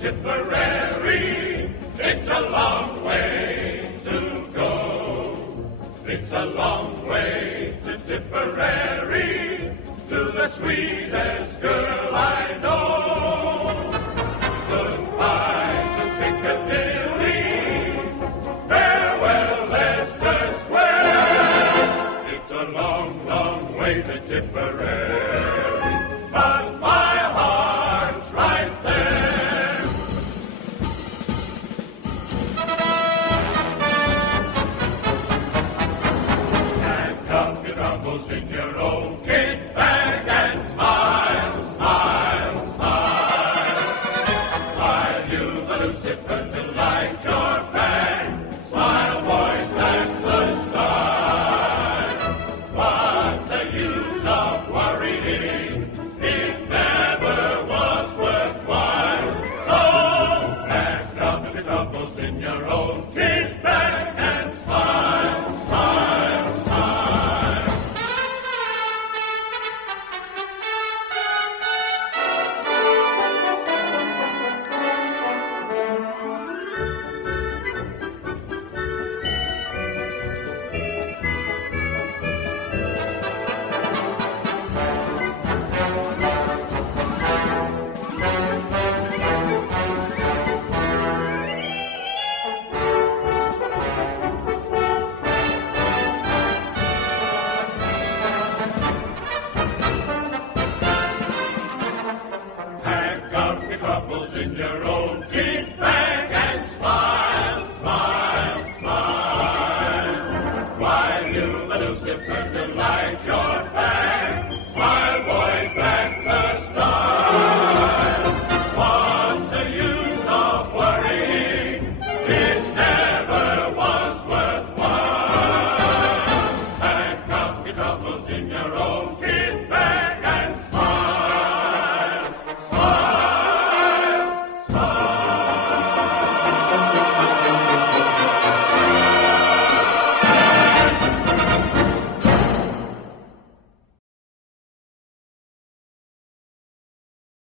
Tipperary. It's a long way to go. It's a long way to Tipperary, to the sweetest girl I know. Goodbye to Piccadilly, farewell Leicester Square. It's a long, long way to Tipperary, but my heart's right there. Pack up your troubles in your own kit bag and smile, smile, smile. While you've a Lucifer to light your fan, smile, boys, that's the style. What's the use of worrying? It never was worthwhile. So pack up your troubles in your own kit bag and smile, smile, smile. Pack up your troubles in your own kit